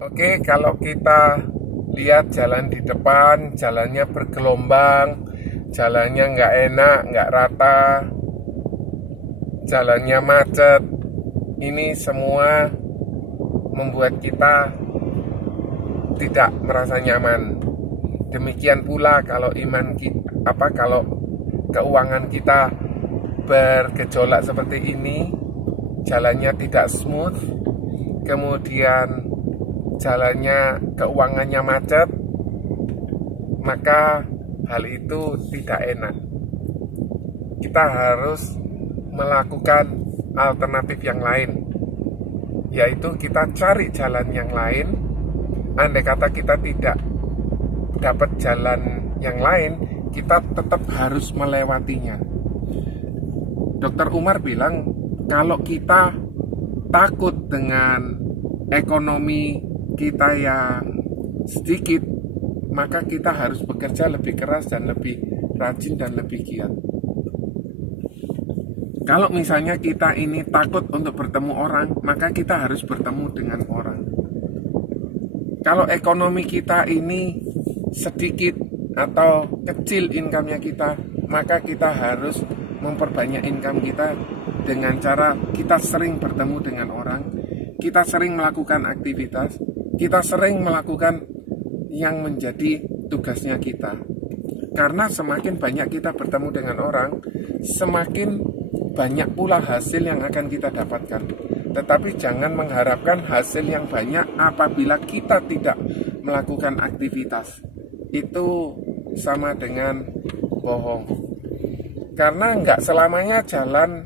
Oke, kalau kita lihat jalan di depan, jalannya bergelombang, jalannya nggak enak, nggak rata, jalannya macet, ini semua membuat kita tidak merasa nyaman. Demikian pula kalau kalau keuangan kita bergejolak seperti ini, jalannya tidak smooth, kemudian jalannya keuangannya macet, maka hal itu tidak enak. Kita harus melakukan alternatif yang lain, yaitu kita cari jalan yang lain. Andai kata kita tidak dapat jalan yang lain, kita tetap harus melewatinya. Dr. Umar bilang, kalau kita takut dengan ekonomi kita yang sedikit, maka kita harus bekerja lebih keras dan lebih rajin dan lebih giat. Kalau misalnya kita ini takut untuk bertemu orang, maka kita harus bertemu dengan orang. Kalau ekonomi kita ini sedikit atau kecil income-nya kita, maka kita harus memperbanyak income kita dengan cara kita sering bertemu dengan orang, kita sering melakukan aktivitas, kita sering melakukan yang menjadi tugasnya kita. Karena semakin banyak kita bertemu dengan orang, semakin banyak pula hasil yang akan kita dapatkan. Tetapi jangan mengharapkan hasil yang banyak apabila kita tidak melakukan aktivitas. Itu sama dengan bohong. Karena nggak selamanya jalan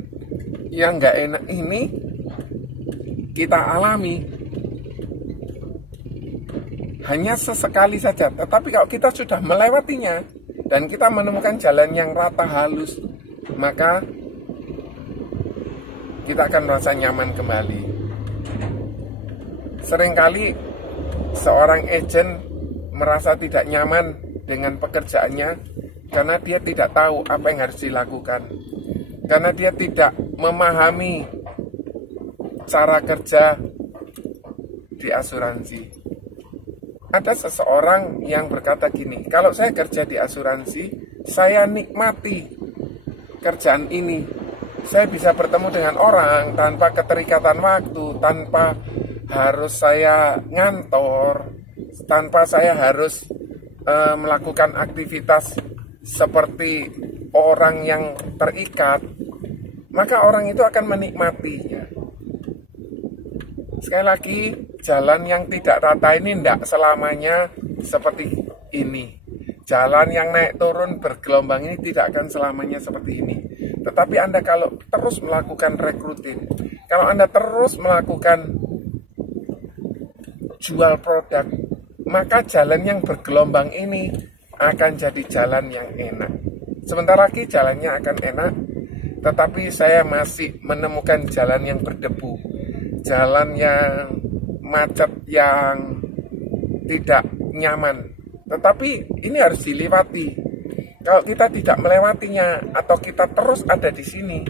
yang nggak enak ini kita alami. Hanya sesekali saja. Tetapi kalau kita sudah melewatinya dan kita menemukan jalan yang rata halus, maka kita akan merasa nyaman kembali. Seringkali seorang agent merasa tidak nyaman dengan pekerjaannya karena dia tidak tahu apa yang harus dilakukan, karena dia tidak memahami cara kerja di asuransi. Ada seseorang yang berkata gini, kalau saya kerja di asuransi, saya nikmati kerjaan ini. Saya bisa bertemu dengan orang tanpa keterikatan waktu, tanpa harus saya ngantor, tanpa saya harus melakukan aktivitas seperti orang yang terikat. Maka orang itu akan menikmatinya. Sekali lagi, jalan yang tidak rata ini tidak selamanya seperti ini. Jalan yang naik turun bergelombang ini tidak akan selamanya seperti ini. Tetapi Anda kalau terus melakukan rekrutin, kalau Anda terus melakukan jual produk, maka jalan yang bergelombang ini akan jadi jalan yang enak. Sebentar lagi jalannya akan enak, tetapi saya masih menemukan jalan yang berdebu, jalan yang macet, yang tidak nyaman. Tetapi ini harus dilewati. Kalau kita tidak melewatinya atau kita terus ada di sini,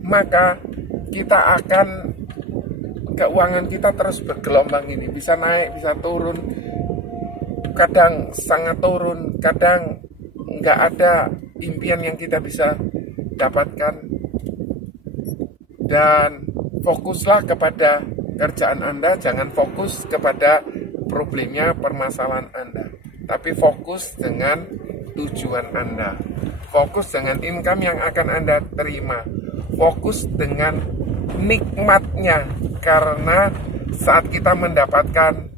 maka kita akan, keuangan kita terus bergelombang ini, bisa naik, bisa turun, kadang sangat turun, kadang nggak ada impian yang kita bisa dapatkan. Dan fokuslah kepada kerjaan Anda, jangan fokus kepada problemnya, permasalahan Anda, tapi fokus dengan tujuan Anda, fokus dengan income yang akan Anda terima, fokus dengan nikmatnya. Karena saat kita mendapatkan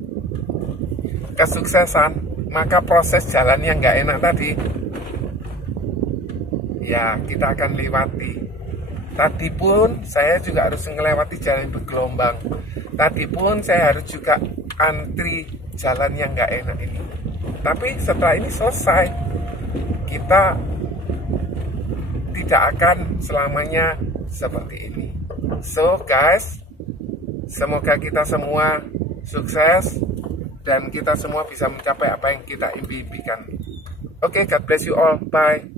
kesuksesan, maka proses jalan yang nggak enak tadi, ya kita akan lewati. Tadi pun saya juga harus melewati jalan yang bergelombang. Tadi pun saya harus juga antri jalan yang nggak enak ini. Tapi setelah ini selesai, kita tidak akan selamanya seperti ini. So guys, semoga kita semua sukses dan kita semua bisa mencapai apa yang kita impikan. Oke, God bless you all. Bye.